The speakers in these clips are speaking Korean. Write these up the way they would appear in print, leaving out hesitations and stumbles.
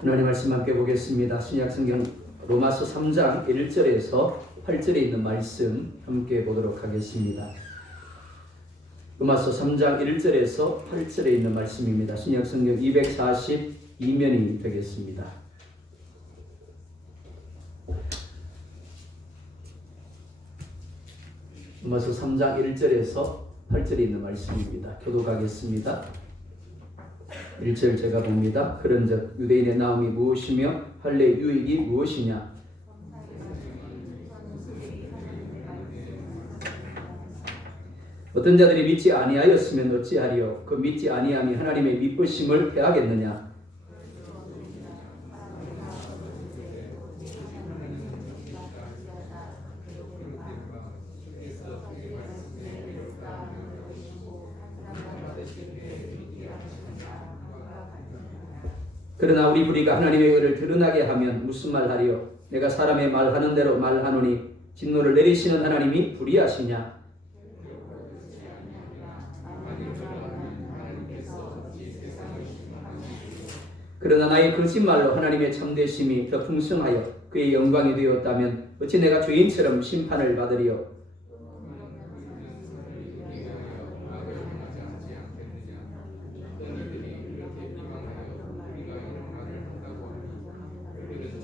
하나님 말씀 함께 보겠습니다. 신약성경 로마서 3장 1절에서 8절에 있는 말씀 함께 보도록 하겠습니다. 로마서 3장 1절에서 8절에 있는 말씀입니다. 신약성경 242면이 되겠습니다. 로마서 3장 1절에서 8절에 있는 말씀입니다. 교독하겠습니다. 1절 제가 봅니다. 그런즉 유대인의 나음이 무엇이며 할례의 유익이 무엇이냐? 어떤 자들이 믿지 아니하였으면 어찌하리요? 그 믿지 아니함이 하나님의 미쁘심을 해하겠느냐? 그러나 우리 불의가 하나님의 의를 드러나게 하면 무슨 말하리요? 내가 사람의 말하는 대로 말하노니 진노를 내리시는 하나님이 불의하시냐? 그러나 나의 거짓말로 하나님의 참되심이 더 풍성하여 그의 영광이 되었다면 어찌 내가 죄인처럼 심판을 받으리요?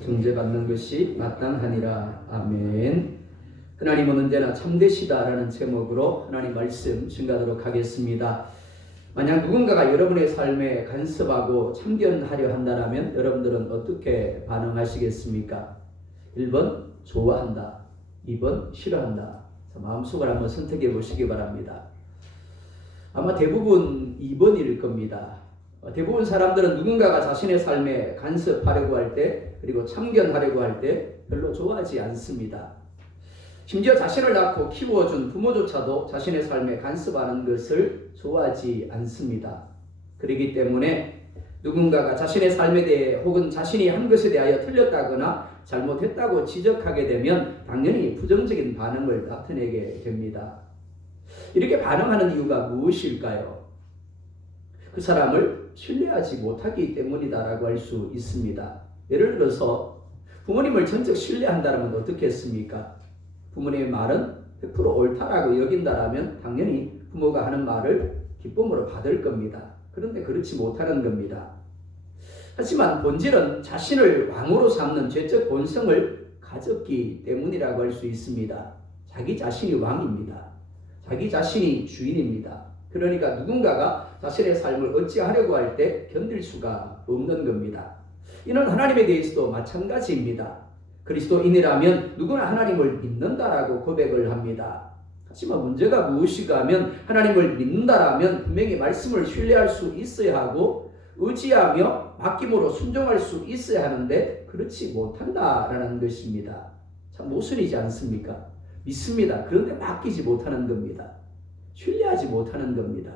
정죄받는 것이 마땅하니라. 아멘. 하나님은 언제나 참되시다라는 제목으로 하나님 말씀 증가하도록 하겠습니다. 만약 누군가가 여러분의 삶에 간섭하고 참견하려 한다면 여러분들은 어떻게 반응하시겠습니까? 1번 좋아한다, 2번 싫어한다. 마음속을 한번 선택해 보시기 바랍니다. 아마 대부분 2번일 겁니다. 대부분 사람들은 누군가가 자신의 삶에 간섭하려고 할 때, 그리고 참견하려고 할 때 별로 좋아하지 않습니다. 심지어 자신을 낳고 키워준 부모조차도 자신의 삶에 간섭하는 것을 좋아하지 않습니다. 그렇기 때문에 누군가가 자신의 삶에 대해 혹은 자신이 한 것에 대하여 틀렸다거나 잘못했다고 지적하게 되면 당연히 부정적인 반응을 나타내게 됩니다. 이렇게 반응하는 이유가 무엇일까요? 그 사람을 신뢰하지 못하기 때문이다라고 할 수 있습니다. 예를 들어서 부모님을 전적 신뢰한다면 어떻겠습니까? 부모님의 말은 100% 옳다라고 여긴다면 당연히 부모가 하는 말을 기쁨으로 받을 겁니다. 그런데 그렇지 못하는 겁니다. 하지만 본질은 자신을 왕으로 삼는 죄적 본성을 가졌기 때문이라고 할 수 있습니다. 자기 자신이 왕입니다. 자기 자신이 주인입니다. 그러니까 누군가가 자신의 삶을 어찌하려고 할 때 견딜 수가 없는 겁니다. 이는 하나님에 대해서도 마찬가지입니다. 그리스도인이라면 누구나 하나님을 믿는다라고 고백을 합니다. 하지만 문제가 무엇인가 하면 하나님을 믿는다라면 분명히 말씀을 신뢰할 수 있어야 하고 의지하며 맡김으로 순종할 수 있어야 하는데 그렇지 못한다라는 것입니다. 참 모순이지 않습니까? 믿습니다. 그런데 맡기지 못하는 겁니다. 신뢰하지 못하는 겁니다.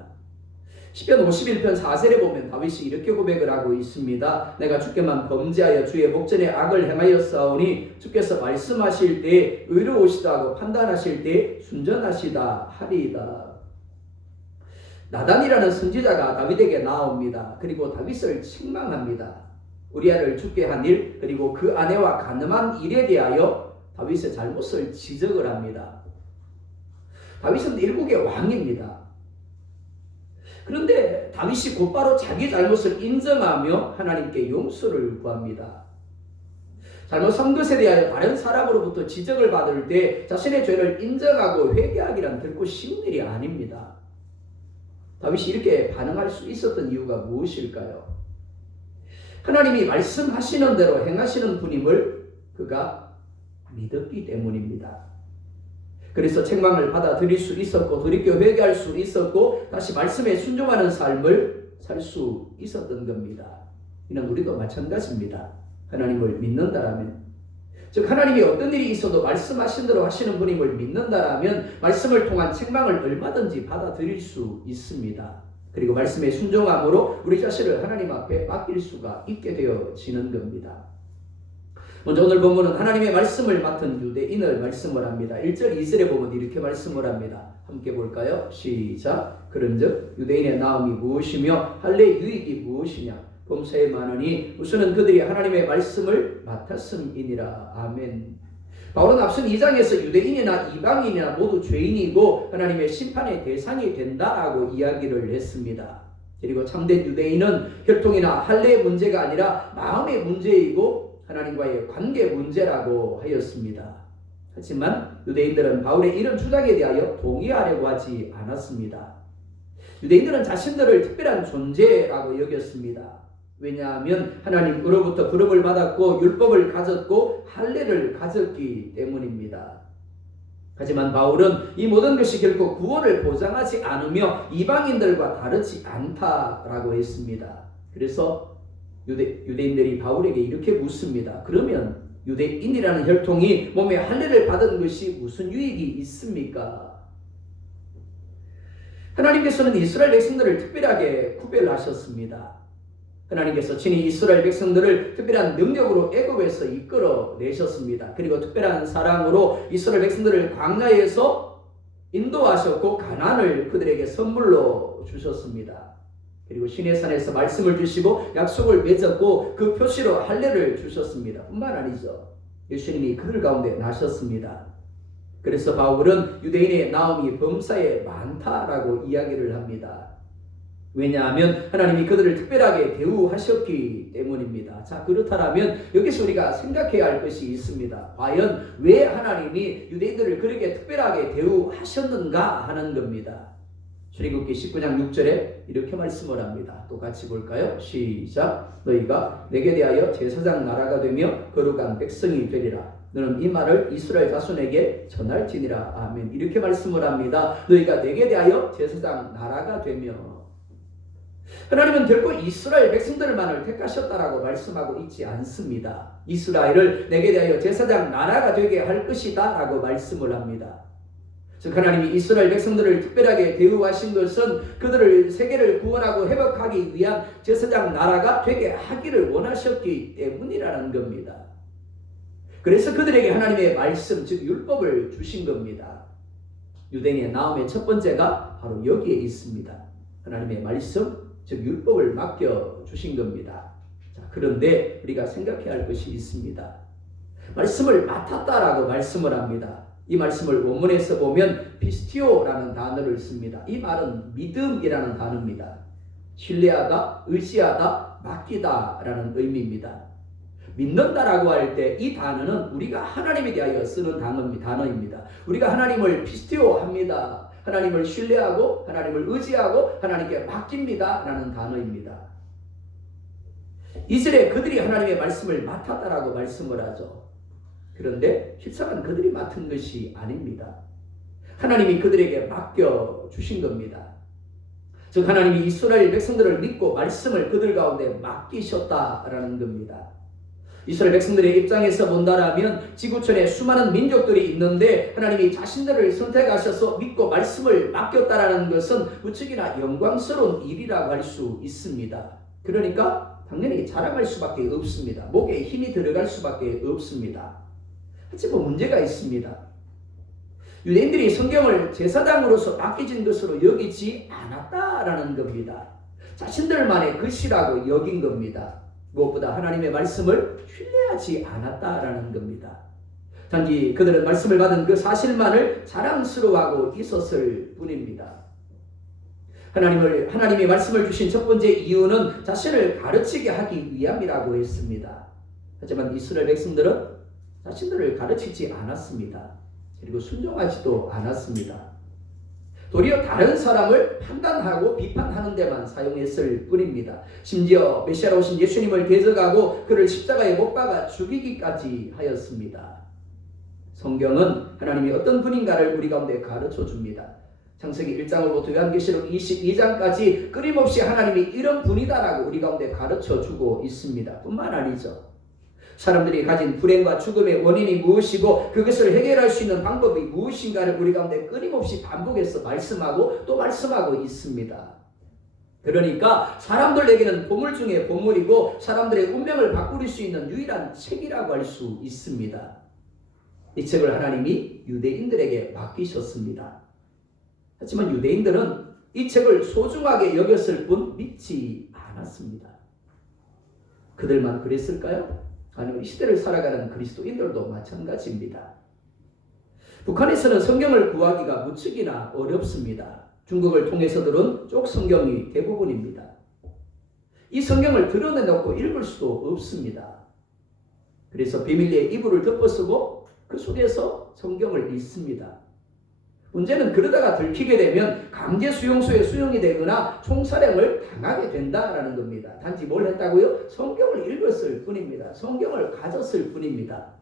시편 51편 4절에 보면 다윗이 이렇게 고백을 하고 있습니다. 내가 주께만 범죄하여 주의 목전에 악을 행하였사오니 주께서 말씀하실 때 의로우시다 하고 판단하실 때 순전하시다 하리이다. 나단이라는 선지자가 다윗에게 나옵니다. 그리고 다윗을 책망합니다. 우리아를 죽게 한 일, 그리고 그 아내와 간음한 일에 대하여 다윗의 잘못을 지적을 합니다. 다윗은 일국의 왕입니다. 그런데 다윗이 곧바로 자기 잘못을 인정하며 하나님께 용서를 구합니다. 잘못한 것에 대하여 다른 사람으로부터 지적을 받을 때 자신의 죄를 인정하고 회개하기란 결코 쉬운 일이 아닙니다. 다윗이 이렇게 반응할 수 있었던 이유가 무엇일까요? 하나님이 말씀하시는 대로 행하시는 분임을 그가 믿었기 때문입니다. 그래서 책망을 받아들일 수 있었고 돌이켜 회개할 수 있었고 다시 말씀에 순종하는 삶을 살 수 있었던 겁니다. 이는 우리도 마찬가지입니다. 하나님을 믿는다라면, 즉 하나님이 어떤 일이 있어도 말씀하신 대로 하시는 분임을 믿는다라면 말씀을 통한 책망을 얼마든지 받아들일 수 있습니다. 그리고 말씀에 순종함으로 우리 자신을 하나님 앞에 맡길 수가 있게 되어지는 겁니다. 먼저 오늘 본문은 하나님의 말씀을 맡은 유대인을 말씀을 합니다. 1절 2절에 보면 이렇게 말씀을 합니다. 함께 볼까요? 시작. 그런즉 유대인의 나음이 무엇이며 할례의 유익이 무엇이냐? 범사에 많으니 우선은 그들이 하나님의 말씀을 맡았음이니라. 아멘. 바울은 앞선 2장에서 유대인이나 이방인이나 모두 죄인이고 하나님의 심판의 대상이 된다라고 이야기를 했습니다. 그리고 참된 유대인은 혈통이나 할례의 문제가 아니라 마음의 문제이고 하나님과의 관계 문제라고 하였습니다. 하지만 유대인들은 바울의 이런 주장에 대하여 동의하려고 하지 않았습니다. 유대인들은 자신들을 특별한 존재라고 여겼습니다. 왜냐하면 하나님으로부터 부름을 받았고 율법을 가졌고 할례를 가졌기 때문입니다. 하지만 바울은 이 모든 것이 결코 구원을 보장하지 않으며 이방인들과 다르지 않다라고 했습니다. 그래서 유대인들이 바울에게 이렇게 묻습니다. 그러면 유대인이라는 혈통이 몸에 할례를 받은 것이 무슨 유익이 있습니까? 하나님께서는 이스라엘 백성들을 특별하게 구별하셨습니다. 하나님께서 친히 이스라엘 백성들을 특별한 능력으로 애굽에서 이끌어내셨습니다. 그리고 특별한 사랑으로 이스라엘 백성들을 광야에서 인도하셨고 가나안을 그들에게 선물로 주셨습니다. 그리고 시내산에서 말씀을 주시고 약속을 맺었고 그 표시로 할례를 주셨습니다. 뿐만 아니죠. 예수님이 그들 가운데 나셨습니다. 그래서 바울은 유대인의 나음이 범사에 많다라고 이야기를 합니다. 왜냐하면 하나님이 그들을 특별하게 대우하셨기 때문입니다. 자, 그렇다면 여기서 우리가 생각해야 할 것이 있습니다. 과연 왜 하나님이 유대인들을 그렇게 특별하게 대우하셨는가 하는 겁니다. 출애굽기 19장 6절에 이렇게 말씀을 합니다. 똑같이 볼까요? 시작. 너희가 내게 대하여 제사장 나라가 되며 거룩한 백성이 되리라. 너는 이 말을 이스라엘 자손에게 전할지니라. 아멘. 이렇게 말씀을 합니다. 너희가 내게 대하여 제사장 나라가 되며, 하나님은 결코 이스라엘 백성들만을 택하셨다라고 말씀하고 있지 않습니다. 이스라엘을 내게 대하여 제사장 나라가 되게 할 것이다 라고 말씀을 합니다. 즉 하나님이 이스라엘 백성들을 특별하게 대우하신 것은 그들을 세계를 구원하고 회복하기 위한 제사장 나라가 되게 하기를 원하셨기 때문이라는 겁니다. 그래서 그들에게 하나님의 말씀, 즉 율법을 주신 겁니다. 유대인의 나음의 첫 번째가 바로 여기에 있습니다. 하나님의 말씀, 즉 율법을 맡겨주신 겁니다. 자, 그런데 우리가 생각해야 할 것이 있습니다. 말씀을 맡았다라고 말씀을 합니다. 이 말씀을 원문에서 보면 피스티오라는 단어를 씁니다. 이 말은 믿음이라는 단어입니다. 신뢰하다, 의지하다, 맡기다 라는 의미입니다. 믿는다라고 할 때 이 단어는 우리가 하나님에 대하여 쓰는 단어입니다. 우리가 하나님을 피스티오합니다. 하나님을 신뢰하고 하나님을 의지하고 하나님께 맡깁니다 라는 단어입니다. 이스라엘 그들이 하나님의 말씀을 맡았다라고 말씀을 하죠. 그런데 실상은 그들이 맡은 것이 아닙니다. 하나님이 그들에게 맡겨주신 겁니다. 즉 하나님이 이스라엘 백성들을 믿고 말씀을 그들 가운데 맡기셨다라는 겁니다. 이스라엘 백성들의 입장에서 본다라면 지구촌에 수많은 민족들이 있는데 하나님이 자신들을 선택하셔서 믿고 말씀을 맡겼다라는 것은 무척이나 영광스러운 일이라고 할 수 있습니다. 그러니까 당연히 자랑할 수밖에 없습니다. 목에 힘이 들어갈 수밖에 없습니다. 하지만 문제가 있습니다. 유대인들이 성경을 제사장으로서 맡겨진 것으로 여기지 않았다라는 겁니다. 자신들만의 것이라고 여긴 겁니다. 무엇보다 하나님의 말씀을 신뢰하지 않았다라는 겁니다. 단지 그들은 말씀을 받은 그 사실만을 자랑스러워하고 있었을 뿐입니다. 하나님이 말씀을 주신 첫 번째 이유는 자신을 가르치게 하기 위함이라고 했습니다. 하지만 이스라엘 백성들은 자신들을 가르치지 않았습니다. 그리고 순종하지도 않았습니다. 도리어 다른 사람을 판단하고 비판하는 데만 사용했을 뿐입니다. 심지어 메시아로 오신 예수님을 대적하고 그를 십자가에 못 박아 죽이기까지 하였습니다. 성경은 하나님이 어떤 분인가를 우리 가운데 가르쳐 줍니다. 창세기 1장으로부터 요한계시록 22장까지 끊임없이 하나님이 이런 분이다라고 우리 가운데 가르쳐 주고 있습니다. 뿐만 아니죠. 사람들이 가진 불행과 죽음의 원인이 무엇이고 그것을 해결할 수 있는 방법이 무엇인가를 우리 가운데 끊임없이 반복해서 말씀하고 또 말씀하고 있습니다. 그러니까 사람들에게는 보물 중에 보물이고 사람들의 운명을 바꿀 수 있는 유일한 책이라고 할 수 있습니다. 이 책을 하나님이 유대인들에게 맡기셨습니다. 하지만 유대인들은 이 책을 소중하게 여겼을 뿐 믿지 않았습니다. 그들만 그랬을까요? 아니요. 이 시대를 살아가는 그리스도인들도 마찬가지입니다. 북한에서는 성경을 구하기가 무척이나 어렵습니다. 중국을 통해서 들은 쪽 성경이 대부분입니다. 이 성경을 드러내놓고 읽을 수도 없습니다. 그래서 비밀리에 이불을 덮어쓰고 그 속에서 성경을 읽습니다. 문제는 그러다가 들키게 되면 강제 수용소에 수용이 되거나 총살형을 당하게 된다라는 겁니다. 단지 뭘 했다고요? 성경을 읽었을 뿐입니다. 성경을 가졌을 뿐입니다.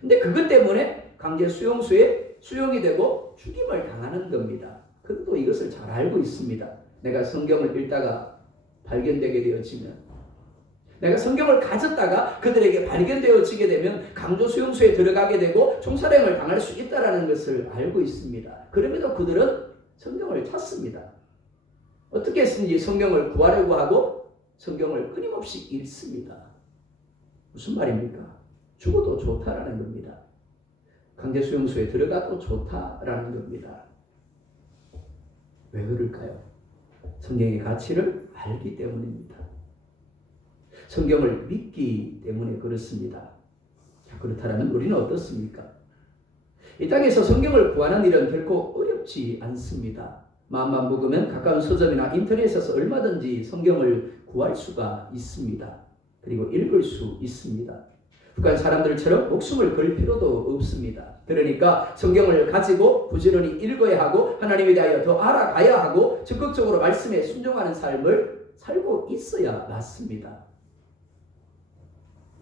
근데 그것 때문에 강제 수용소에 수용이 되고 죽임을 당하는 겁니다. 그것도 이것을 잘 알고 있습니다. 내가 성경을 읽다가 발견되게 되어지면, 내가 성경을 가졌다가 그들에게 발견되어지게 되면 강조 수용소에 들어가게 되고 총살형을 당할 수 있다는 것을 알고 있습니다. 그럼에도 그들은 성경을 찾습니다. 어떻게 해서든지 성경을 구하려고 하고 성경을 끊임없이 읽습니다. 무슨 말입니까? 죽어도 좋다라는 겁니다. 강제 수용소에 들어가도 좋다라는 겁니다. 왜 그럴까요? 성경의 가치를 알기 때문입니다. 성경을 믿기 때문에 그렇습니다. 그렇다면 우리는 어떻습니까? 이 땅에서 성경을 구하는 일은 결코 어렵지 않습니다. 마음만 먹으면 가까운 서점이나 인터넷에서 얼마든지 성경을 구할 수가 있습니다. 그리고 읽을 수 있습니다. 북한 사람들처럼 목숨을 걸 필요도 없습니다. 그러니까 성경을 가지고 부지런히 읽어야 하고 하나님에 대하여 더 알아가야 하고 적극적으로 말씀에 순종하는 삶을 살고 있어야 맞습니다.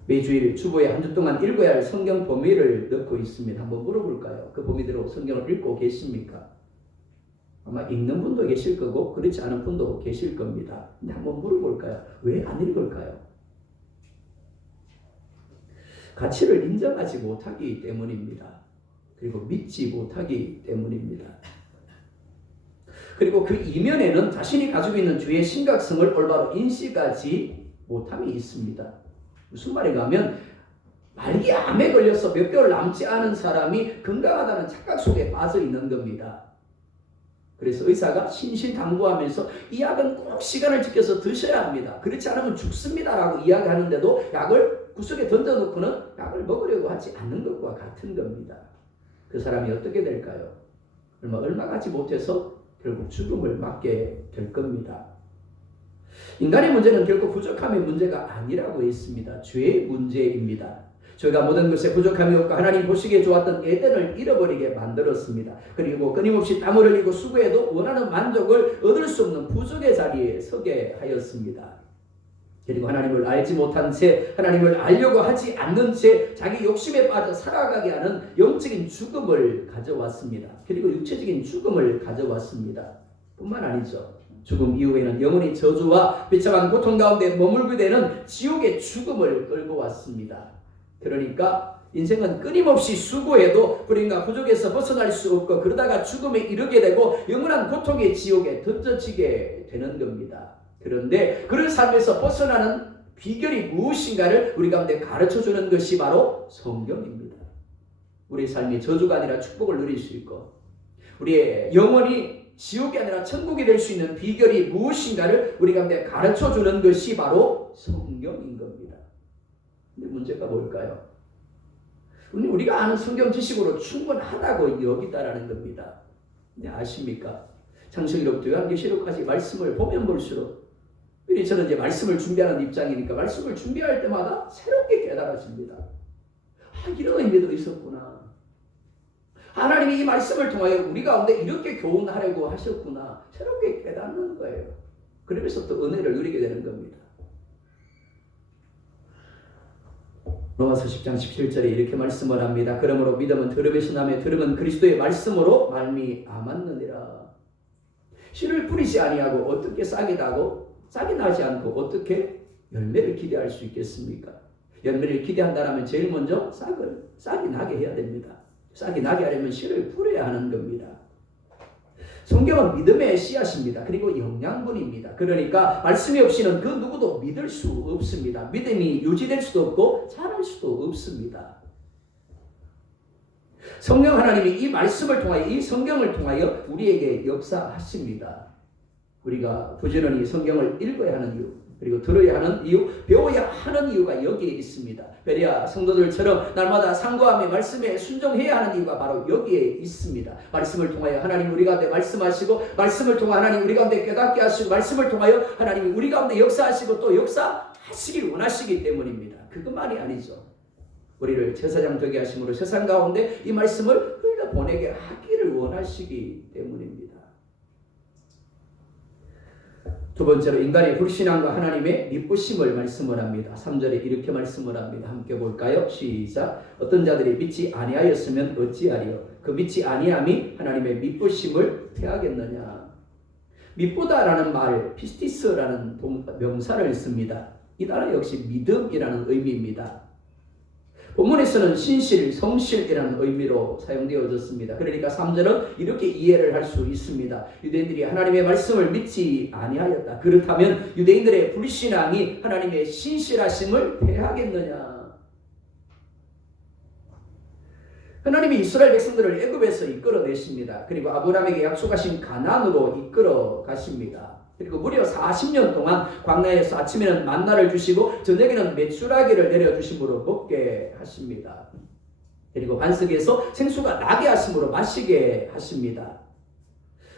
매주일 주보에 한 주 동안 읽어야 할 성경 범위를 넣고 있습니다. 한번 물어볼까요? 그 범위대로 성경을 읽고 계십니까? 아마 읽는 분도 계실 거고 그렇지 않은 분도 계실 겁니다. 근데 한번 물어볼까요? 왜 안 읽을까요? 가치를 인정하지 못하기 때문입니다. 그리고 믿지 못하기 때문입니다. 그리고 그 이면에는 자신이 가지고 있는 주의 심각성을 올바로 인식하지 못함이 있습니다. 무슨 말인가 하면 말기 암에 걸려서 몇 개월 남지 않은 사람이 건강하다는 착각 속에 빠져 있는 겁니다. 그래서 의사가 신신당부하면서 이 약은 꼭 시간을 지켜서 드셔야 합니다. 그렇지 않으면 죽습니다라고 이야기하는데도 약을 구석에 던져놓고는 약을 먹으려고 하지 않는 것과 같은 겁니다. 그 사람이 어떻게 될까요? 얼마 가지 못해서 결국 죽음을 맞게 될 겁니다. 인간의 문제는 결코 부족함의 문제가 아니라고 했습니다. 죄의 문제입니다. 저희가 모든 것에 부족함이 없고 하나님 보시기에 좋았던 에덴을 잃어버리게 만들었습니다. 그리고 끊임없이 땀을 흘리고 수고해도 원하는 만족을 얻을 수 없는 부족의 자리에 서게 하였습니다. 그리고 하나님을 알지 못한 채, 하나님을 알려고 하지 않는 채 자기 욕심에 빠져 살아가게 하는 영적인 죽음을 가져왔습니다. 그리고 육체적인 죽음을 가져왔습니다. 뿐만 아니죠. 죽음 이후에는 영원히 저주와 비참한 고통 가운데 머물게 되는 지옥의 죽음을 끌고 왔습니다. 그러니까 인생은 끊임없이 수고해도 불행과 부족에서 벗어날 수 없고 그러다가 죽음에 이르게 되고 영원한 고통의 지옥에 던져지게 되는 겁니다. 그런데 그런 삶에서 벗어나는 비결이 무엇인가를 우리 가운데 가르쳐주는 것이 바로 성경입니다. 우리의 삶이 저주가 아니라 축복을 누릴 수 있고 우리의 영원히 지옥이 아니라 천국이 될 수 있는 비결이 무엇인가를 우리 가운데 가르쳐주는 것이 바로 성경인 겁니다. 근데 문제가 뭘까요? 우리가 아는 성경 지식으로 충분하다고 여기다라는 겁니다. 근데 아십니까? 창세기로부터 요한계시록까지 말씀을 보면 볼수록 저는 이제 말씀을 준비하는 입장이니까 말씀을 준비할 때마다 새롭게 깨달아집니다. 이런 의미도 있었구나. 하나님이 이 말씀을 통하여 우리 가운데 이렇게 교훈하려고 하셨구나. 새롭게 깨닫는 거예요. 그러면서 또 은혜를 누리게 되는 겁니다. 로마서 10장 17절에 이렇게 말씀을 합니다. 그러므로 믿음은 들음에서 나며 들음은 그리스도의 말씀으로 말미암았느니라. 씨를 뿌리지 아니하고 어떻게 싹이 나지 않고 어떻게 열매를 기대할 수 있겠습니까? 열매를 기대한다면 제일 먼저 싹이 나게 해야 됩니다. 싹이 나게 하려면 씨를 뿌려야 하는 겁니다. 성경은 믿음의 씨앗입니다. 그리고 영양분입니다. 그러니까 말씀이 없이는 그 누구도 믿을 수 없습니다. 믿음이 유지될 수도 없고 자랄 수도 없습니다. 성령 하나님이 이 말씀을 통하여 이 성경을 통하여 우리에게 역사하십니다. 우리가 부지런히 성경을 읽어야 하는 이유, 그리고 들어야 하는 이유, 배워야 하는 이유가 여기에 있습니다. 베레아 성도들처럼 날마다 상고하며 말씀에 순종해야 하는 이유가 바로 여기에 있습니다. 말씀을 통하여 하나님 우리 가운데 말씀하시고, 말씀을 통하여 하나님 우리 가운데 깨닫게 하시고, 말씀을 통하여 하나님이 우리 가운데 역사하시고 또 역사하시길 원하시기 때문입니다. 그것만이 아니죠. 우리를 제사장 되게 하심으로 세상 가운데 이 말씀을 흘려보내게 하기를 원하시기 때문입니다. 두 번째로 인간의 불신앙과 하나님의 미쁘심을 말씀을 합니다. 3절에 이렇게 말씀을 합니다. 함께 볼까요? 시작. 어떤 자들이 믿지 아니하였으면 어찌하리요? 그 믿지 아니함이 하나님의 미쁘심을 패하겠느냐. 미쁘다라는 말, 피스티스라는 명사를 씁니다. 이 단어 역시 믿음이라는 의미입니다. 본문에서는 신실, 성실이라는 의미로 사용되어졌습니다. 그러니까 3절은 이렇게 이해를 할 수 있습니다. 유대인들이 하나님의 말씀을 믿지 아니하였다. 그렇다면 유대인들의 불신앙이 하나님의 신실하심을 패하겠느냐? 하나님이 이스라엘 백성들을 애굽에서 이끌어내십니다. 그리고 아브라함에게 약속하신 가나안으로 이끌어 가십니다. 그리고 무려 40년 동안 광야에서 아침에는 만나를 주시고 저녁에는 메추라기를 내려주심으로 먹게 하십니다. 그리고 반석에서 생수가 나게 하심으로 마시게 하십니다.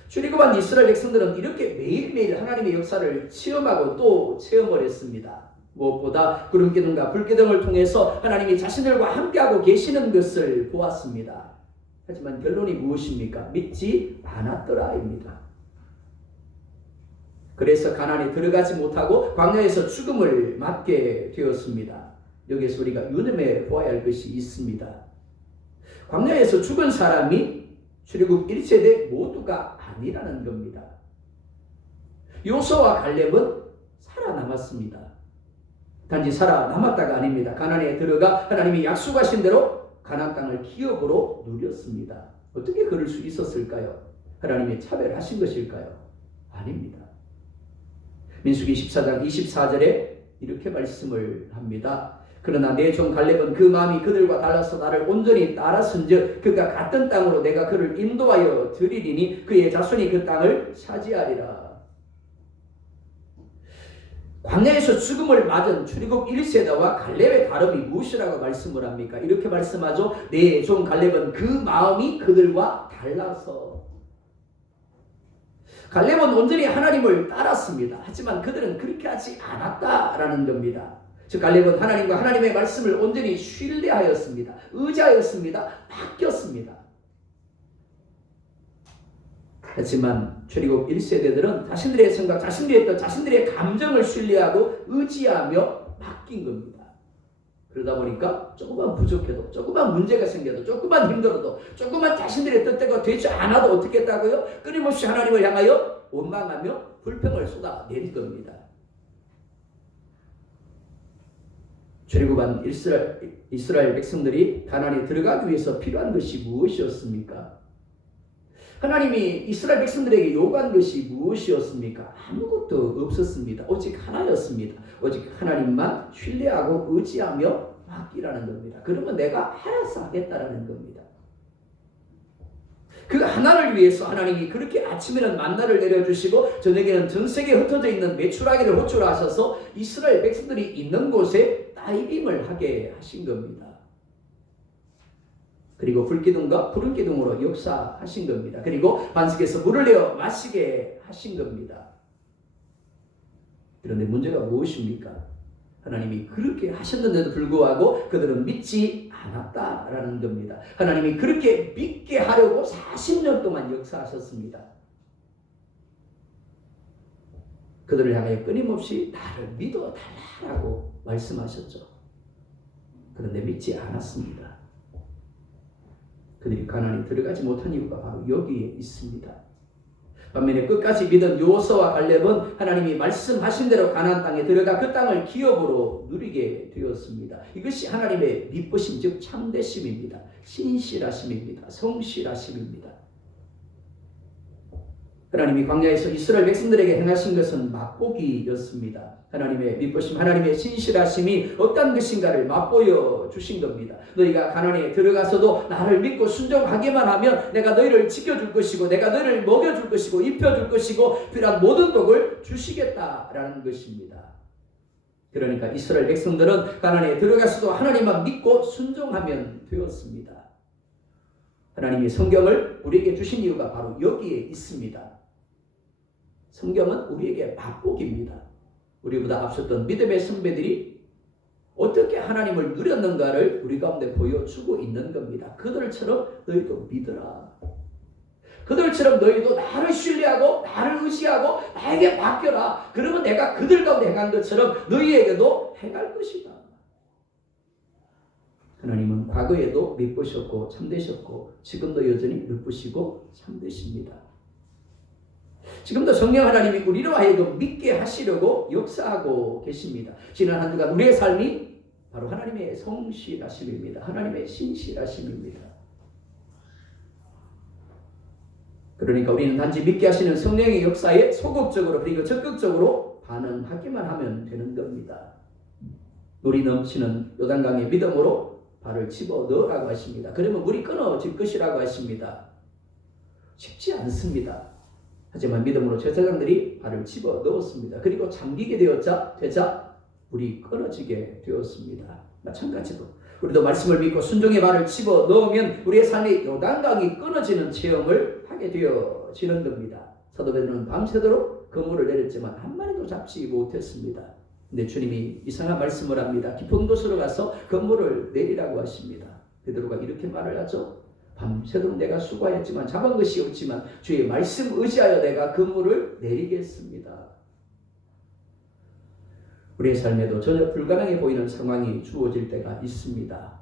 출애굽한 이스라엘 백성들은 이렇게 매일매일 하나님의 역사를 체험하고 또 체험을 했습니다. 무엇보다 구름기둥과 불기둥을 통해서 하나님이 자신들과 함께하고 계시는 것을 보았습니다. 하지만 결론이 무엇입니까? 믿지 않았더라입니다. 그래서 가나안에 들어가지 못하고 광야에서 죽음을 맞게 되었습니다. 여기에서 우리가 유념해 보아야 할 것이 있습니다. 광야에서 죽은 사람이 출애굽 1세대 모두가 아니라는 겁니다. 요수아와 갈렙은 살아남았습니다. 단지 살아남았다가 아닙니다. 가나안에 들어가 하나님이 약속하신 대로 가나안 땅을 기업으로 누렸습니다. 어떻게 그럴 수 있었을까요? 하나님이 차별하신 것일까요? 아닙니다. 민수기 14장 24절에 이렇게 말씀을 합니다. 그러나 내 종 갈렙은 그 마음이 그들과 달라서 나를 온전히 따랐은즉 그가 같은 땅으로 내가 그를 인도하여 드리리니 그의 자손이 그 땅을 차지하리라. 광야에서 죽음을 맞은 출애굽 1세대와 갈렙의 다름이 무엇이라고 말씀을 합니까? 이렇게 말씀하죠. 내 종 갈렙은 그 마음이 그들과 달라서. 갈렙은 온전히 하나님을 따랐습니다. 하지만 그들은 그렇게 하지 않았다라는 겁니다. 즉 갈렙은 하나님과 하나님의 말씀을 온전히 신뢰하였습니다. 의지하였습니다. 맡겼습니다. 하지만 출애굽 1세대들은 자신들의 생각, 자신들의 뜻, 자신들의 감정을 신뢰하고 의지하며 맡긴 겁니다. 그러다 보니까 조금만 부족해도, 조금만 문제가 생겨도, 조금만 힘들어도, 조금만 자신들의 뜻대로 되지 않아도 어떻게 했다고요? 끊임없이 하나님을 향하여 원망하며 불평을 쏟아내린 겁니다. 출애굽한 이스라엘 백성들이 가나안에 들어가기 위해서 필요한 것이 무엇이었습니까? 하나님이 이스라엘 백성들에게 요구한 것이 무엇이었습니까? 아무것도 없었습니다. 오직 하나였습니다. 오직 하나님만 신뢰하고 의지하며 맡기라는 겁니다. 그러면 내가 알아서 하겠다라는 겁니다. 그 하나를 위해서 하나님이 그렇게 아침에는 만나를 내려주시고 저녁에는 전 세계에 흩어져 있는 메추라기를 호출하셔서 이스라엘 백성들이 있는 곳에 다이빙을 하게 하신 겁니다. 그리고 불기둥과 푸른 기둥으로 역사하신 겁니다. 그리고 반석에서 물을 내어 마시게 하신 겁니다. 그런데 문제가 무엇입니까? 하나님이 그렇게 하셨는데도 불구하고 그들은 믿지 않았다라는 겁니다. 하나님이 그렇게 믿게 하려고 40년 동안 역사하셨습니다. 그들을 향하여 끊임없이 나를 믿어달라고 말씀하셨죠. 그런데 믿지 않았습니다. 그들이 가나안에 들어가지 못한 이유가 바로 여기에 있습니다. 반면에 끝까지 믿은 요수아와 갈렙은 하나님이 말씀하신 대로 가나안 땅에 들어가 그 땅을 기업으로 누리게 되었습니다. 이것이 하나님의 미쁘심, 즉 참되심입니다. 신실하심입니다. 성실하심입니다. 하나님이 광야에서 이스라엘 백성들에게 행하신 것은 맛보기였습니다. 하나님의 미쁘심, 하나님의 신실하심이 어떤 것인가를 맛보여 주신 겁니다. 너희가 가나안에 들어가서도 나를 믿고 순종하기만 하면 내가 너희를 지켜줄 것이고 내가 너희를 먹여줄 것이고 입혀줄 것이고 필요한 모든 복을 주시겠다라는 것입니다. 그러니까 이스라엘 백성들은 가나안에 들어가서도 하나님만 믿고 순종하면 되었습니다. 하나님이 성경을 우리에게 주신 이유가 바로 여기에 있습니다. 성경은 우리에게 맛복입니다. 우리보다 앞섰던 믿음의 선배들이 어떻게 하나님을 누렸는가를 우리 가운데 보여주고 있는 겁니다. 그들처럼 너희도 믿어라. 그들처럼 너희도 나를 신뢰하고 나를 의지하고 나에게 맡겨라. 그러면 내가 그들 가운데 행한 것처럼 너희에게도 행할 것이다. 하나님은 과거에도 믿으셨고 참되셨고 지금도 여전히 믿으시고 참되십니다. 지금도 성령 하나님이 우리로 하여금 믿게 하시려고 역사하고 계십니다. 지난 한 주간 우리의 삶이 바로 하나님의 성실하심입니다. 하나님의 신실하심입니다. 그러니까 우리는 단지 믿게 하시는 성령의 역사에 소극적으로 그리고 적극적으로 반응하기만 하면 되는 겁니다. 물이 넘치는 요단강의 믿음으로 발을 집어넣으라고 하십니다. 그러면 물이 끊어질 것이라고 하십니다. 쉽지 않습니다. 하지만 믿음으로 제사장들이 발을 집어넣었습니다. 그리고 잠기게 되자 물이 끊어지게 되었습니다. 마찬가지로 우리도 말씀을 믿고 순종의 발을 집어넣으면 우리의 삶의 요단강이 끊어지는 체험을 하게 되어지는 겁니다. 사도 베드로는 밤새도록 그물을 내렸지만 한 마리도 잡지 못했습니다. 근데 주님이 이상한 말씀을 합니다. 깊은 곳으로 가서 그물을 내리라고 하십니다. 베드로가 이렇게 말을 하죠. 밤새도록 내가 수고하였지만 잡은 것이 없지만 주의 말씀 의지하여 내가 그물을 내리겠습니다. 우리의 삶에도 전혀 불가능해 보이는 상황이 주어질 때가 있습니다.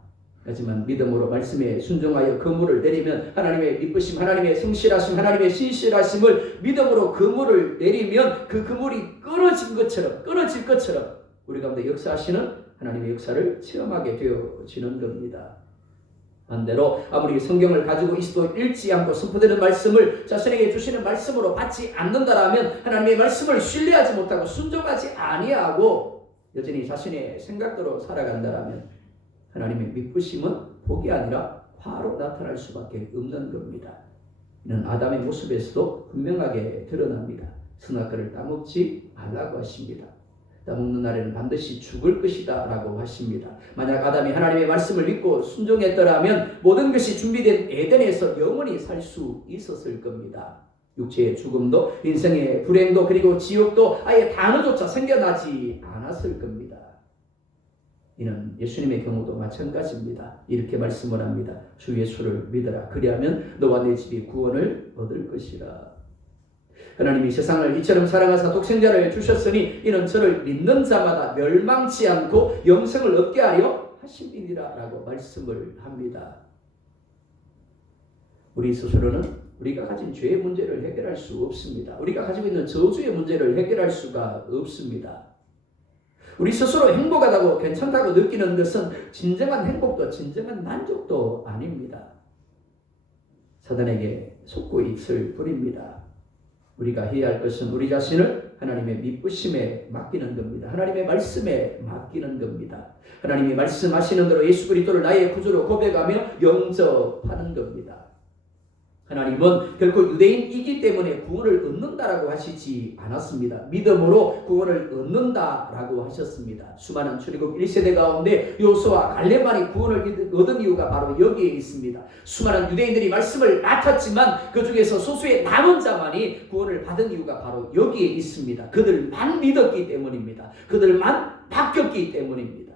하지만 믿음으로 말씀에 순종하여 그물을 내리면 하나님의 믿으심, 하나님의 성실하심, 하나님의 신실하심을 믿음으로 그물을 내리면 그 그물이 끊어질 것처럼 우리 가운데 역사하시는 하나님의 역사를 체험하게 되어지는 겁니다. 반대로 아무리 성경을 가지고 있어도 읽지 않고 선포되는 말씀을 자신에게 주시는 말씀으로 받지 않는다라면 하나님의 말씀을 신뢰하지 못하고 순종하지 아니하고 여전히 자신의 생각대로 살아간다라면 하나님의 믿으심은 복이 아니라 화로 나타날 수밖에 없는 겁니다. 이는 아담의 모습에서도 분명하게 드러납니다. 선악과를 따먹지 말라고 하십니다. 따먹는 날에는 반드시 죽을 것이다 라고 하십니다. 만약 아담이 하나님의 말씀을 믿고 순종했더라면 모든 것이 준비된 에덴에서 영원히 살 수 있었을 겁니다. 육체의 죽음도 인생의 불행도 그리고 지옥도 아예 단어조차 생겨나지 않았을 겁니다. 이는 예수님의 경우도 마찬가지입니다. 이렇게 말씀을 합니다. 주 예수를 믿어라. 그리하면 너와 내 집이 구원을 얻을 것이라. 하나님이 세상을 이처럼 사랑하사 독생자를 주셨으니 이는 저를 믿는 자마다 멸망치 않고 영생을 얻게 하려 하심이니라 라고 말씀을 합니다. 우리 스스로는 우리가 가진 죄의 문제를 해결할 수 없습니다. 우리가 가지고 있는 저주의 문제를 해결할 수가 없습니다. 우리 스스로 행복하다고 괜찮다고 느끼는 것은 진정한 행복도 진정한 만족도 아닙니다. 사단에게 속고 있을 뿐입니다. 우리가 해야 할 것은 우리 자신을 하나님의 믿으심에 맡기는 겁니다. 하나님의 말씀에 맡기는 겁니다. 하나님이 말씀하시는 대로 예수 그리스도를 나의 구주로 고백하며 영접하는 겁니다. 하나님은 결코 유대인이기 때문에 구원을 얻는다라고 하시지 않았습니다. 믿음으로 구원을 얻는다라고 하셨습니다. 수많은 출애굽 1세대 가운데 요수와 갈렙만이 구원을 얻은 이유가 바로 여기에 있습니다. 수많은 유대인들이 말씀을 맡았지만 그 중에서 소수의 남은 자만이 구원을 받은 이유가 바로 여기에 있습니다. 그들만 믿었기 때문입니다. 그들만 맡겼기 때문입니다.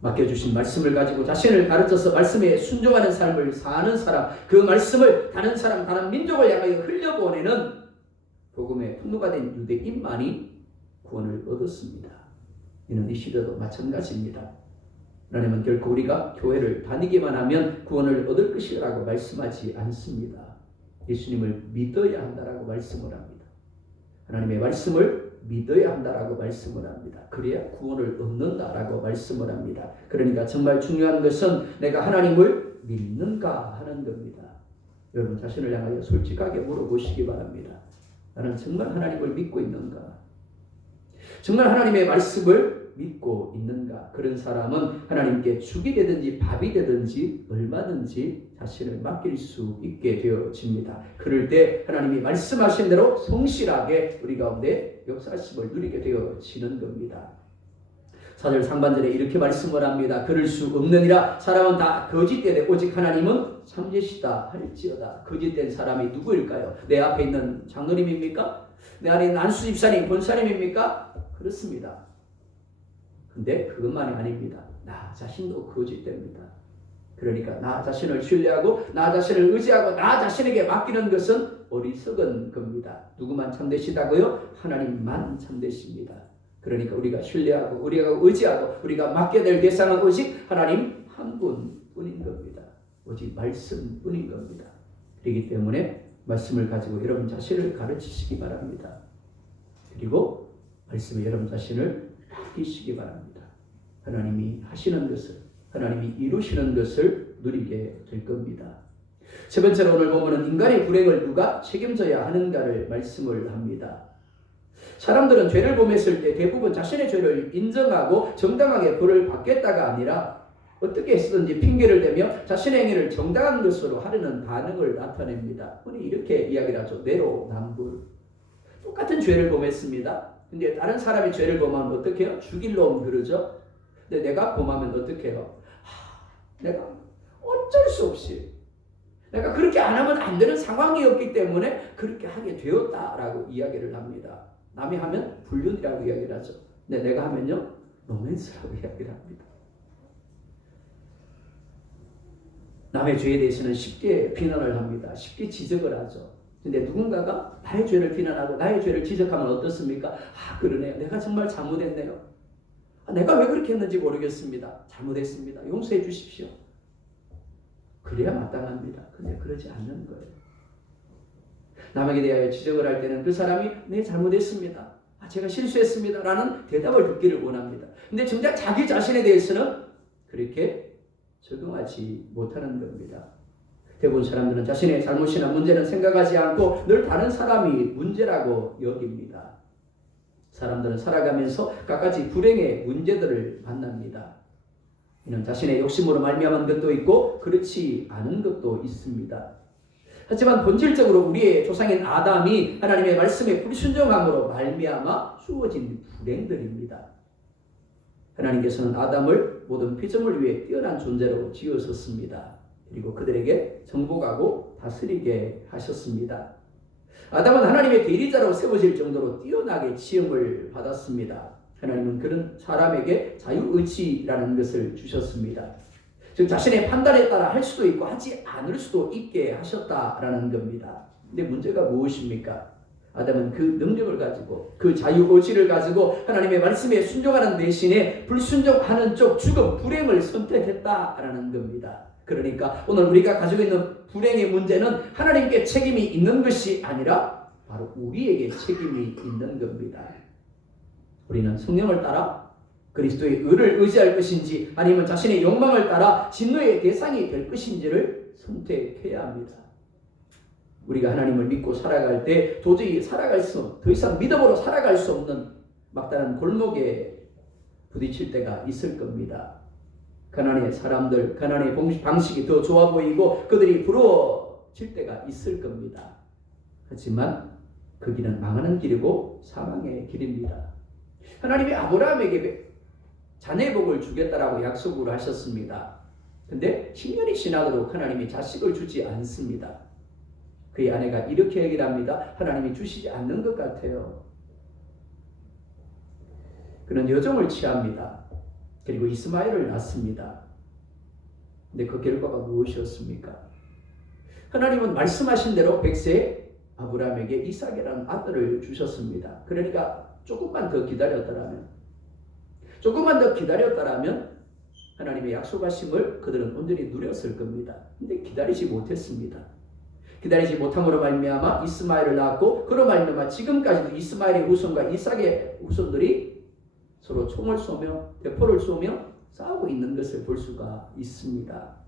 맡겨주신 말씀을 가지고 자신을 가르쳐서 말씀에 순종하는 삶을 사는 사람, 그 말씀을 다른 사람, 다른 민족을 향하여 흘려보내는 복음의 통로가 된 유대인만이 구원을 얻었습니다. 이는 이 시대도 마찬가지입니다. 하나님은 결코 우리가 교회를 다니기만 하면 구원을 얻을 것이라고 말씀하지 않습니다. 예수님을 믿어야 한다라고 말씀을 합니다. 하나님의 말씀을 믿어야 한다라고 말씀을 합니다. 그래야 구원을 얻는다라고 말씀을 합니다. 그러니까 정말 중요한 것은 내가 하나님을 믿는가 하는 겁니다. 여러분 자신을 향하여 솔직하게 물어보시기 바랍니다. 나는 정말 하나님을 믿고 있는가? 정말 하나님의 말씀을 믿고 있는가? 그런 사람은 하나님께 죽이 되든지 밥이 되든지 얼마든지 자신을 맡길 수 있게 되어집니다. 그럴 때 하나님이 말씀하신 대로 성실하게 우리 가운데 역사심을 누리게 되어지는 겁니다. 4절 상반절에 이렇게 말씀을 합니다. 그럴 수 없느니라. 사람은 다 거짓되되 오직 하나님은 참되시다 할지어다. 거짓된 사람이 누구일까요? 내 앞에 있는 장로님입니까? 내 안에 있는 안수 집사님, 권사님입니까? 그렇습니다. 근데 그것만이 아닙니다. 나 자신도 거짓됩니다. 그러니까 나 자신을 신뢰하고 나 자신을 의지하고 나 자신에게 맡기는 것은 어리석은 겁니다. 누구만 참되시다고요? 하나님만 참되십니다. 그러니까 우리가 신뢰하고 우리가 의지하고 우리가 맡게 될 대상은 오직 하나님 한 분뿐인 겁니다. 오직 말씀뿐인 겁니다. 그렇기 때문에 말씀을 가지고 여러분 자신을 가르치시기 바랍니다. 그리고 말씀에 여러분 자신을 맡기시기 바랍니다. 하나님이 하시는 것을, 하나님이 이루시는 것을 누리게 될 겁니다. 세 번째로 오늘 보면은 인간의 불행을 누가 책임져야 하는가를 말씀을 합니다. 사람들은 죄를 범했을 때 대부분 자신의 죄를 인정하고 정당하게 벌을 받겠다가 아니라 어떻게 해서든지 핑계를 대며 자신의 행위를 정당한 것으로 하려는 반응을 나타냅니다. 흔히 이렇게 이야기를 하죠. 내로남불. 똑같은 죄를 범했습니다. 근데 다른 사람이 죄를 범하면 어떻게 해요? 죽일 놈 그러죠. 근데 내가 범하면 어떻게 해요? 내가 어쩔 수 없이 내가 그렇게 안 하면 안 되는 상황이었기 때문에 그렇게 하게 되었다라고 이야기를 합니다. 남이 하면 불륜이라고 이야기를 하죠. 근데 내가 하면요 로맨스라고 이야기를 합니다. 남의 죄에 대해서는 쉽게 비난을 합니다. 쉽게 지적을 하죠. 근데 누군가가 나의 죄를 비난하고 나의 죄를 지적하면 어떻습니까? 그러네요. 내가 정말 잘못했네요. 내가 왜 그렇게 했는지 모르겠습니다. 잘못했습니다. 용서해 주십시오. 그래야 마땅합니다. 근데 그러지 않는 거예요. 남에게 대하여 지적을 할 때는 그 사람이 네 잘못했습니다. 제가 실수했습니다. 라는 대답을 듣기를 원합니다. 근데 정작 자기 자신에 대해서는 그렇게 적응하지 못하는 겁니다. 대부분 사람들은 자신의 잘못이나 문제는 생각하지 않고 늘 다른 사람이 문제라고 여깁니다. 사람들은 살아가면서 갖가지 불행의 문제들을 만납니다. 이는 자신의 욕심으로 말미암은 것도 있고 그렇지 않은 것도 있습니다. 하지만 본질적으로 우리의 조상인 아담이 하나님의 말씀에 불순종함으로 말미암아 주어진 불행들입니다. 하나님께서는 아담을 모든 피조물 위에 뛰어난 존재로 지으셨습니다. 그리고 그들에게 정복하고 다스리게 하셨습니다. 아담은 하나님의 대리자로 세워질 정도로 뛰어나게 지음을 받았습니다. 하나님은 그런 사람에게 자유의지라는 것을 주셨습니다. 즉 자신의 판단에 따라 할 수도 있고 하지 않을 수도 있게 하셨다라는 겁니다. 근데 문제가 무엇입니까? 아담은 그 능력을 가지고 그 자유의지를 가지고 하나님의 말씀에 순종하는 대신에 불순종하는 쪽 죽음, 불행을 선택했다라는 겁니다. 그러니까 오늘 우리가 가지고 있는 불행의 문제는 하나님께 책임이 있는 것이 아니라 바로 우리에게 책임이 있는 겁니다. 우리는 성령을 따라 그리스도의 의를 의지할 것인지 아니면 자신의 욕망을 따라 진노의 대상이 될 것인지를 선택해야 합니다. 우리가 하나님을 믿고 살아갈 때 도저히 더 이상 믿음으로 살아갈 수 없는 막다른 골목에 부딪힐 때가 있을 겁니다. 가난의 사람들, 가난의 방식이 더 좋아 보이고 그들이 부러워질 때가 있을 겁니다. 하지만 그 길은 망하는 길이고 사망의 길입니다. 하나님이 아브라함에게 자녀의 복을 주겠다라고 약속을 하셨습니다. 근데 10년이 지나도록 하나님이 자식을 주지 않습니다. 그의 아내가 이렇게 얘기를 합니다. 하나님이 주시지 않는 것 같아요. 그는 여종을 취합니다. 그리고 이스마엘을 낳습니다. 근데 그 결과가 무엇이었습니까? 하나님은 말씀하신 대로 100세 아브라함에게 이삭이라는 아들을 주셨습니다. 그러니까 조금만 더 기다렸더라면 하나님의 약속하심을 그들은 온전히 누렸을 겁니다. 근데 기다리지 못했습니다. 기다리지 못함으로 말미암아 이스마엘을 낳았고 그로 말미암아 지금까지도 이스마엘의 후손과 이삭의 후손들이 서로 총을 쏘며 대포를 쏘며 싸우고 있는 것을 볼 수가 있습니다.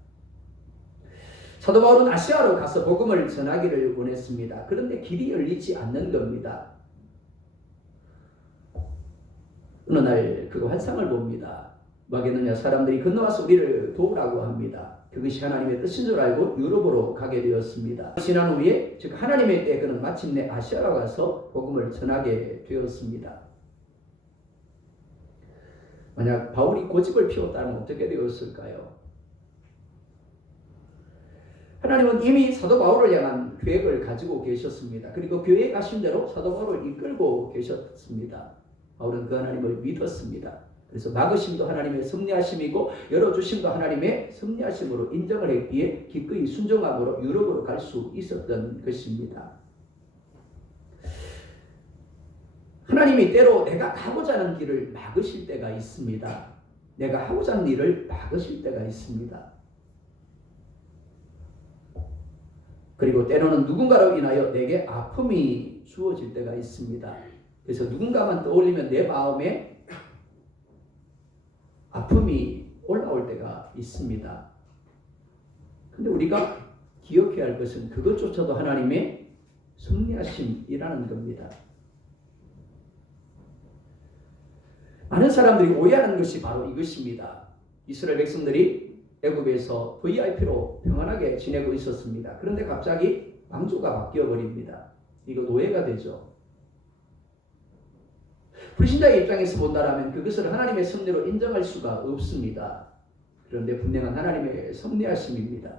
사도 바울은 아시아로 가서 복음을 전하기를 원했습니다. 그런데 길이 열리지 않는 겁니다. 어느 날 그 환상을 봅니다. 뭐 하겠느냐, 사람들이 건너와서 우리를 도우라고 합니다. 그것이 하나님의 뜻인 줄 알고 유럽으로 가게 되었습니다. 지난 후에 즉 하나님의 때에 그는 마침내 아시아로 가서 복음을 전하게 되었습니다. 만약 바울이 고집을 피웠다면 어떻게 되었을까요? 하나님은 이미 사도 바울을 향한 계획을 가지고 계셨습니다. 그리고 계획하신 대로 사도 바울을 이끌고 계셨습니다. 바울은 그 하나님을 믿었습니다. 그래서 막으심도 하나님의 섭리하심이고 열어주심도 하나님의 섭리하심으로 인정을 했기에 기꺼이 순종함으로 유럽으로 갈 수 있었던 것입니다. 하나님이 때로 내가 가고자 하는 길을 막으실 때가 있습니다. 내가 하고자 하는 일을 막으실 때가 있습니다. 그리고 때로는 누군가로 인하여 내게 아픔이 주어질 때가 있습니다. 그래서 누군가만 떠올리면 내 마음에 아픔이 올라올 때가 있습니다. 근데 우리가 기억해야 할 것은 그것조차도 하나님의 섭리하심이라는 겁니다. 많은 사람들이 오해하는 것이 바로 이것입니다. 이스라엘 백성들이 애굽에서 VIP로 평안하게 지내고 있었습니다. 그런데 갑자기 왕조가 바뀌어 버립니다. 이거 노예가 되죠. 불신자의 입장에서 본다면 그것을 하나님의 섭리로 인정할 수가 없습니다. 그런데 분명한 하나님의 섭리하심입니다.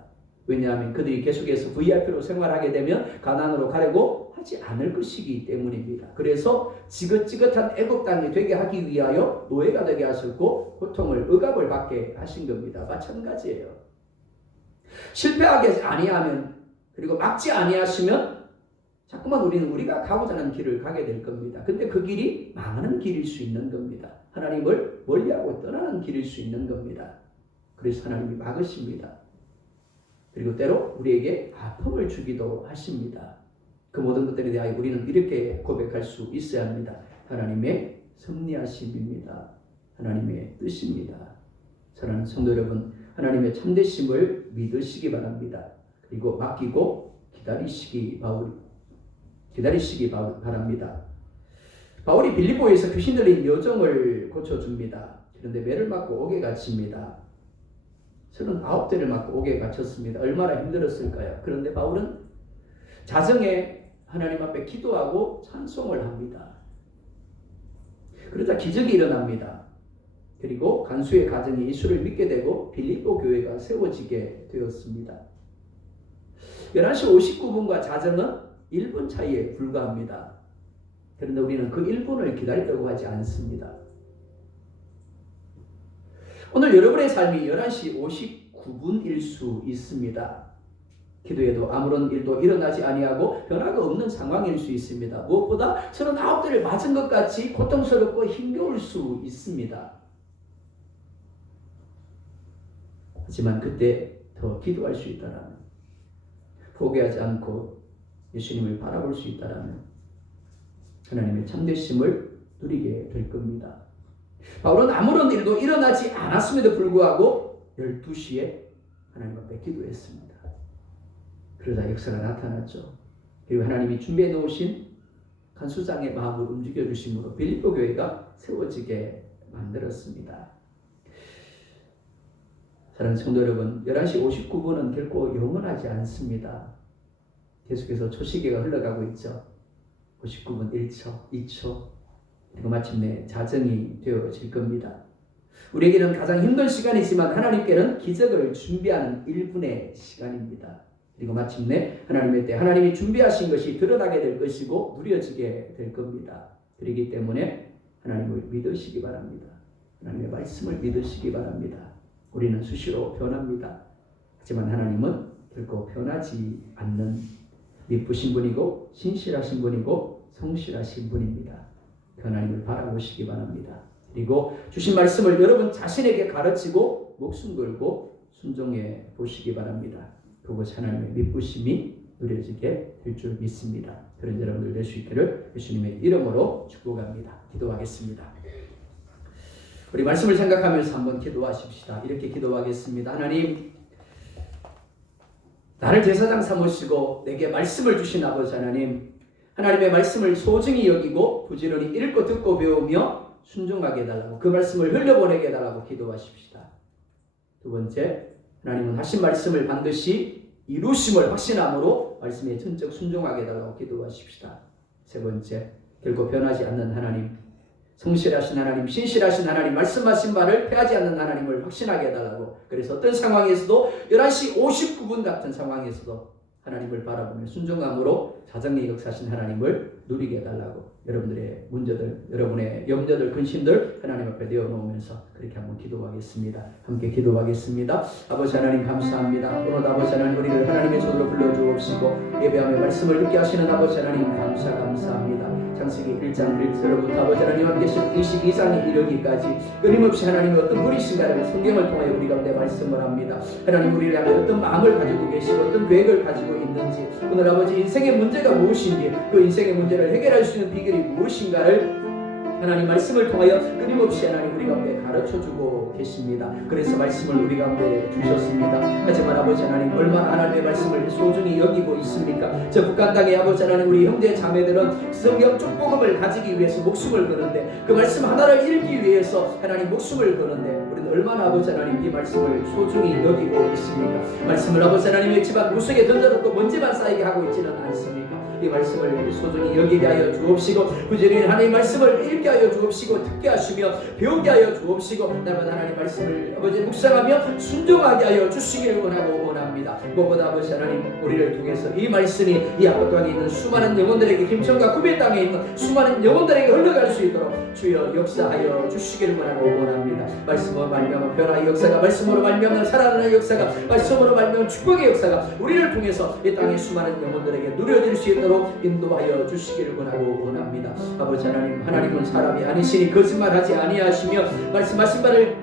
왜냐하면 그들이 계속해서 VIP로 생활하게 되면 가나안으로 가려고 하지 않을 것이기 때문입니다. 그래서 지긋지긋한 애국 땅이 되게 하기 위하여 노예가 되게 하셨고 고통을 억압을 받게 하신 겁니다. 마찬가지예요. 실패하게 아니하면 그리고 막지 아니하시면 자꾸만 우리는 우리가 가고자 하는 길을 가게 될 겁니다. 근데 그 길이 망하는 길일 수 있는 겁니다. 하나님을 멀리하고 떠나는 길일 수 있는 겁니다. 그래서 하나님이 막으십니다. 그리고 때로 우리에게 아픔을 주기도 하십니다. 그 모든 것들에 대하여 우리는 이렇게 고백할 수 있어야 합니다. 하나님의 섭리하심입니다. 하나님의 뜻입니다. 사랑하는 성도 여러분, 하나님의 참되심을 믿으시기 바랍니다. 그리고 맡기고 기다리시기 바랍니다. 바울이 빌립보에서 귀신 들린 여종을 고쳐줍니다. 그런데 매를 맞고 옥에 갇힙니다. 39대를 맞고 옥에 갇혔습니다. 얼마나 힘들었을까요? 그런데 바울은 자정에 하나님 앞에 기도하고 찬송을 합니다. 그러자 기적이 일어납니다. 그리고 간수의 가정이 예수를 믿게 되고 빌립보 교회가 세워지게 되었습니다. 11시 59분과 자정은 1분 차이에 불과합니다. 그런데 우리는 그 1분을 기다리려고 하지 않습니다. 오늘 여러분의 삶이 11시 59분일 수 있습니다. 기도에도 아무런 일도 일어나지 아니하고 변화가 없는 상황일 수 있습니다. 무엇보다 39대를 맞은 것 같이 고통스럽고 힘겨울 수 있습니다. 하지만 그때 더 기도할 수 있다라면, 포기하지 않고 예수님을 바라볼 수 있다라면 하나님의 참되심을 누리게 될 겁니다. 바울은 아무런 일도 일어나지 않았음에도 불구하고 12시에 하나님 앞에 기도했습니다. 그러자 역사가 나타났죠. 그리고 하나님이 준비해 놓으신 간수장의 마음을 움직여 주심으로 빌립보 교회가 세워지게 만들었습니다. 사랑하는 성도 여러분, 11시 59분은 결코 영원하지 않습니다. 계속해서 초시계가 흘러가고 있죠. 59분 1초, 2초, 그리고 마침내 자정이 되어질 겁니다. 우리에게는 가장 힘든 시간이지만 하나님께는 기적을 준비하는 1분의 시간입니다. 그리고 마침내 하나님의 때 하나님이 준비하신 것이 드러나게 될 것이고 누려지게 될 겁니다. 그렇기 때문에 하나님을 믿으시기 바랍니다. 하나님의 말씀을 믿으시기 바랍니다. 우리는 수시로 변합니다. 하지만 하나님은 결코 변하지 않는 미쁘신 분이고 신실하신 분이고 성실하신 분입니다. 그 하나님을 바라보시기 바랍니다. 그리고 주신 말씀을 여러분 자신에게 가르치고 목숨 걸고 순종해 보시기 바랍니다. 그것이 하나님의 미쁘심이 누려지게 될 줄 믿습니다. 그런 여러분들 될 수 있기를 예수님의 이름으로 축복합니다. 기도하겠습니다. 우리 말씀을 생각하면서 한번 기도하십시다. 이렇게 기도하겠습니다. 하나님, 나를 제사장 삼으시고 내게 말씀을 주신 아버지 하나님, 하나님의 말씀을 소중히 여기고 부지런히 읽고 듣고 배우며 순종하게 해달라고, 그 말씀을 흘려보내게 해달라고 기도하십시다. 두 번째, 하나님은 하신 말씀을 반드시 이루심을 확신함으로 말씀에 전적 순종하게 해달라고 기도하십시다. 세 번째, 결코 변하지 않는 하나님, 성실하신 하나님, 신실하신 하나님, 말씀하신 바를 패하지 않는 하나님을 확신하게 해달라고. 그래서 어떤 상황에서도 11시 59분 같은 상황에서도 하나님을 바라보며 순종함으로 자정의 역사신 하나님을 누리게 해달라고, 여러분들의 문제들, 여러분의 염려들, 근심들 하나님 앞에 내어놓으면서 그렇게 한번 기도하겠습니다. 함께 기도하겠습니다. 아버지 하나님 감사합니다. 오늘 아버지 하나님 우리를 하나님의 손으로 불러주옵시고 예배하며 말씀을 듣게 하시는 아버지 하나님 감사합니다. 창세기 1장 1절부터 아버지 하나님 함께 계신 22장에 이르기까지 끊임없이 하나님의 어떤 분이신가를 성경을 통하여 우리 가운데 말씀을 합니다. 하나님 우리를 향해 어떤 마음을 가지고 계시고 어떤 계획을 가지고 있는지, 오늘 아버지 인생의 문제가 무엇인지, 그 인생의 문제를 해결할 수 있는 비결이 무엇인가를 하나님 말씀을 통하여 끊임없이 하나님 우리 가운데 가르쳐주고 계십니다. 그래서 말씀을 우리 가운데 주셨습니다. 하지만 아버지 하나님 얼마나 하나님의 말씀을 소중히 여기고 있습니까? 저 북한 땅의 아버지 하나님 우리 형제 자매들은 성경 쪽복음을 가지기 위해서 목숨을 거는데, 그 말씀 하나를 읽기 위해서 하나님 목숨을 거는데 우리는 얼마나 아버지 하나님 이 말씀을 소중히 여기고 있습니까? 말씀을 아버지 하나님의 집안 구석에 던져놓고 먼지만 쌓이게 하고 있지는 않습니까? 이 말씀을 소중히 여기게 하여 주옵시고, 부지런히 하나님 말씀을 읽게 하여 주옵시고, 듣게 하시며 배우게 하여 주옵시고, 날마다 하나님 말씀을 아버지 묵상하며 순종하게 하여 주시기를 원합니다. 무엇보다 아버지 하나님 우리를 통해서 이 말씀이 이 아포 땅에 있는 수많은 영혼들에게, 김천과 구배 땅에 있는 수많은 영혼들에게 흘러갈 수 있도록 주여 역사하여 주시기를 원합니다. 말씀으로 말미암아 변화의 역사가, 말씀으로 말미암아 살아나는 역사가, 말씀으로 말미암아 축복의 역사가 우리를 통해서 이 땅의 수많은 영혼들에게 누려질 수 있도록 인도하여 주시기를 원합니다. 아버지 하나님, 하나님은 사람이 아니시니 거짓말하지 아니하시며 말씀하신 바를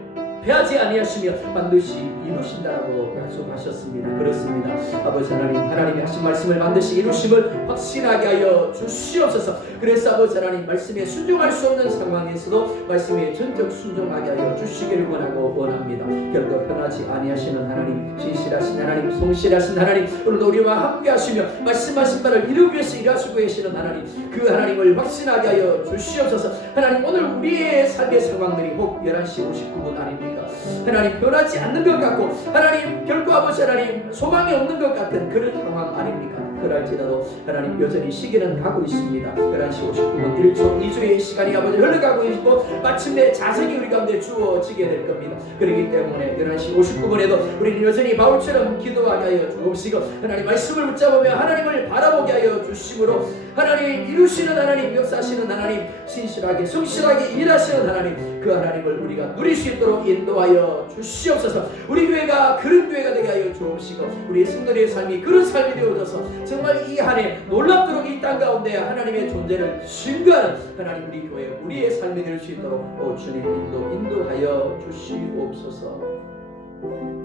패하지 아니하시며 반드시 이루신다라고 약속하셨습니다. 그렇습니다. 아버지 하나님, 하나님이 하신 말씀을 반드시 이루심을 확신하게 하여 주시옵소서. 그래서 아버지 하나님 말씀에 순종할 수 없는 상황에서도 말씀에 전적 순종하게 하여 주시기를 원합니다. 결코 변하지 아니하시는 하나님, 신실하신 하나님, 성실하신 하나님, 오늘도 우리와 함께 하시며 말씀하신 바를 이루기 위해서 일하시고 계시는 하나님, 그 하나님을 확신하게 하여 주시옵소서. 하나님 오늘 우리의 삶의 상황들이 혹 11시 59분 아닙니까? 하나님 변하지 않는 것 같고, 하나님 결코 아버지 하나님 소망이 없는 것 같은 그런 상황 아닙니까? 그럴지라도 하나님 여전히 시기는 가고 있습니다. 11시 59분 1초 2초의 시간이 아버지 흘러가고 있고 마침내 자석이 우리 가운데 주어지게 될 겁니다. 그렇기 때문에 11시 59분에도 우리는 여전히 바울처럼 기도하게 하여 주옵시고, 하나님 말씀을 붙잡으며 하나님을 바라보게 하여 주심으로 하나님 이루시는 하나님, 역사하시는 하나님, 신실하게 성실하게 일하시는 하나님, 그 하나님을 우리가 누릴 수 있도록 인도하여 주시옵소서. 우리 교회가 그런 교회가 되게 하여 주옵시고, 우리 성도들의 삶이 그런 삶이 되어져서 정말 이 한 해 놀랍도록 이 땅 가운데 하나님의 존재를 증거하는 하나님 우리 교회, 우리의 삶이 될 수 있도록 주님 인도하여 주시옵소서.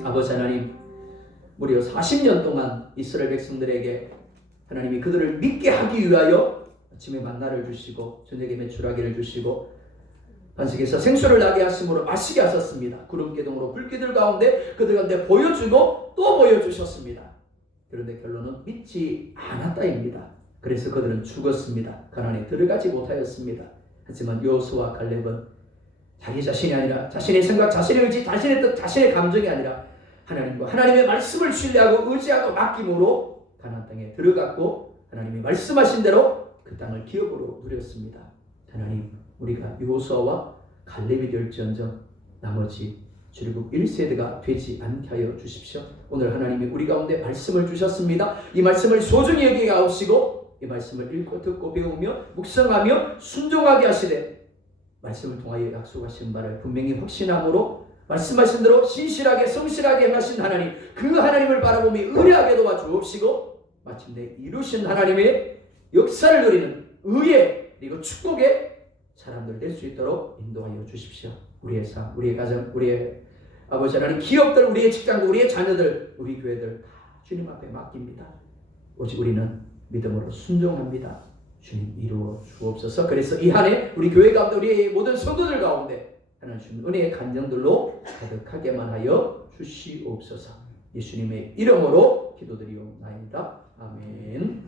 아버지 하나님, 무려 40년 동안 이스라엘 백성들에게 하나님이 그들을 믿게 하기 위하여 아침에 만나를 주시고 저녁에 메추라기를 주시고 반석에서 생수를 나게 하심으로 마시게 하셨습니다. 구름기둥으로 불기둥 가운데 그들 가운데 보여주고 또 보여주셨습니다. 그런데 결론은 믿지 않았다입니다. 그래서 그들은 죽었습니다. 가나안에 들어가지 못하였습니다. 하지만 여호수아와 갈렙은 자기 자신이 아니라 자신의 생각, 자신의 의지, 자신의 뜻, 자신의 감정이 아니라 하나님과 하나님의 말씀을 신뢰하고 의지하고 맡김으로 가나안 땅에 들어갔고 하나님이 말씀하신 대로 그 땅을 기업으로 누렸습니다. 하나님, 우리가 여호수아와 갈렙이 될지언정 나머지 출애굽 1세대가 되지 않게 하여 주십시오. 오늘 하나님이 우리 가운데 말씀을 주셨습니다. 이 말씀을 소중히 여기게 하옵시고 이 말씀을 읽고 듣고 배우며 묵상하며 순종하게 하시되 말씀을 통하여 약속하신 바를 분명히 확신함으로 말씀하신 대로 신실하게 성실하게 행하신 하나님, 그 하나님을 바라보며 의뢰하게 도와주옵시고 마침내 이루신 하나님의 역사를 누리는 의의 그리고 축복의 사람들 될 수 있도록 인도하여 주십시오. 우리의 삶, 우리의 가정, 우리의 아버지 하나님 기업들, 우리의 직장들, 우리의 자녀들, 우리 교회들 다 주님 앞에 맡깁니다. 오직 우리는 믿음으로 순종합니다. 주님 이루어 주옵소서. 그래서 이 한 해 우리 교회 가운데 우리의 모든 성도들 가운데 하나님 주님 은혜의 간정들로 가득하게만 하여 주시옵소서. 예수님의 이름으로 기도드리옵나이다. 아멘.